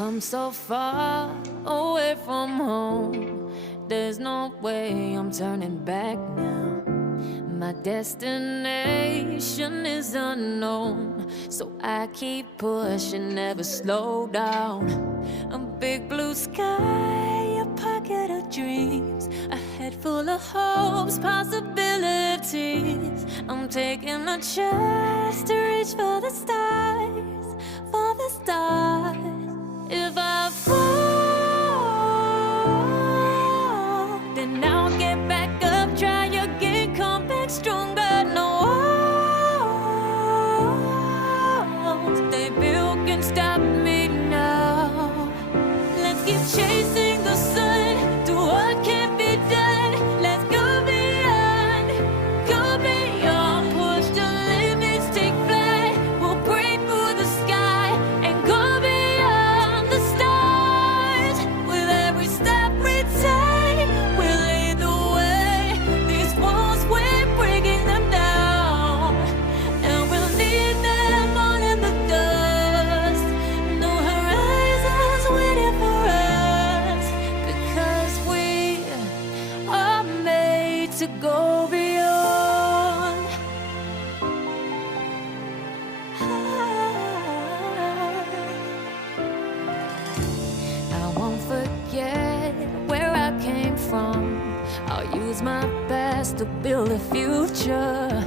come so far away from home. There's no way I'm turning back now. My destination is unknown, so I keep pushing, never slow down. A big blue sky, a pocket of dreams, a head full of hopes, possibilities. I'm taking a chance to reach for the stars, for the stars. If I fall, then I'll get back up, try again, come back stronger. No walls they built can stop me now. Let's keep chasing the sun, do what can't be done. Let's go beyond, push the limits, take flight. We'll break through the sky and go beyond the stars. With every step we take, we'll lead the way. These walls, we're breaking them down, and we'll leave them all in the dust. No horizons waiting for us, because we are made to go beyond. I won't forget where I came from. I'll use my best to build a future.